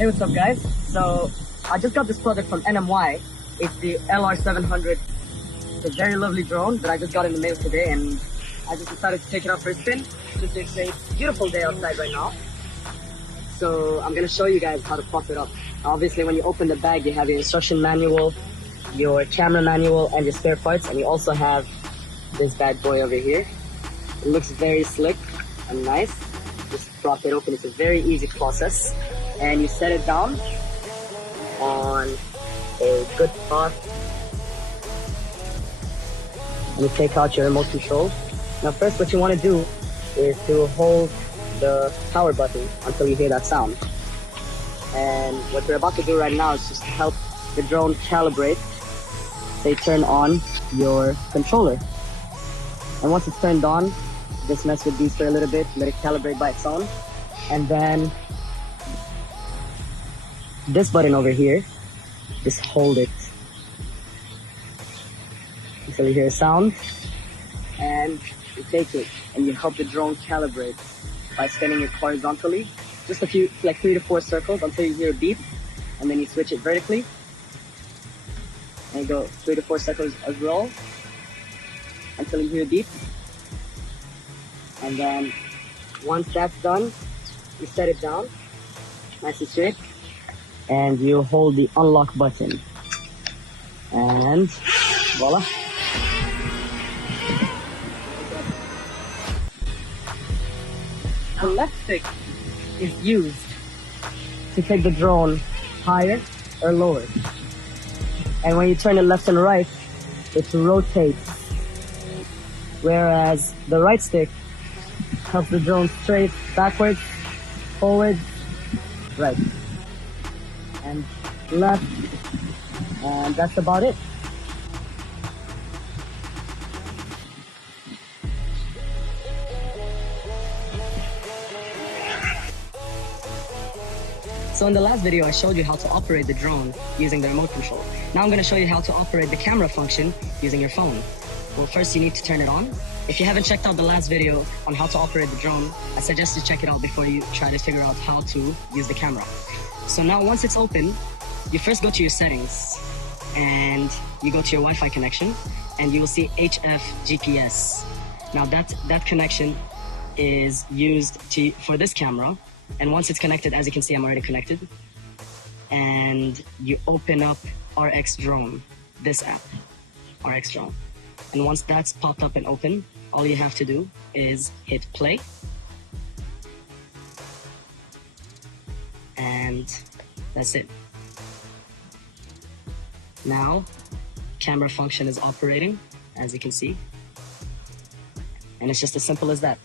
Hey, what's up guys? So I just got this product from NMY. It's the LR700. It's a very lovely drone that I just got in the mail today, and I just decided to take it out for a spin since it's a beautiful day outside right now. So I'm gonna show you guys how to prop it up. Obviously when you open the bag you have your instruction manual, your camera manual, and your spare parts, and you also have this bad boy over here. It looks very slick and nice. Just prop it open. It's a very easy process, and you set it down on a good spot, and you take out your remote control. Now first what you want to do is to hold the power button until you hear that sound, and what we're about to do right now is just to help the drone calibrate. Say turn on your controller, and once it's turned on, just mess with these for a little bit, let it calibrate by its own, and then this button over here, just hold it until you hear a sound, and you take it and you help the drone calibrate by spinning it horizontally, just a few, like 3 to 4 circles until you hear a beep, and then you switch it vertically and go 3 to 4 circles as well until you hear a beep. And then once that's done, you set it down nice and straight, and you hold the unlock button, and voila. The left stick is used to take the drone higher or lower, and when you turn it left and right, it rotates, whereas the right stick helps the drone straight, backwards, forward, right, and left, and that's about it. So in the last video I showed you how to operate the drone using the remote control. Now I'm going to show you how to operate the camera function using your phone. Well, first you need to turn it on. If you haven't checked out the last video on how to operate the drone, I suggest you check it out before you try to figure out how to use the camera. So now once it's open, you first go to your settings and you go to your Wi-Fi connection, and you will see HF GPS. Now that connection is used for this camera, and once it's connected, as you can see I'm already connected, and you open up RX Drone, this app, RX Drone. And once that's popped up and open, all you have to do is hit play, and that's it. Now camera function is operating, as you can see, and it's just as simple as that.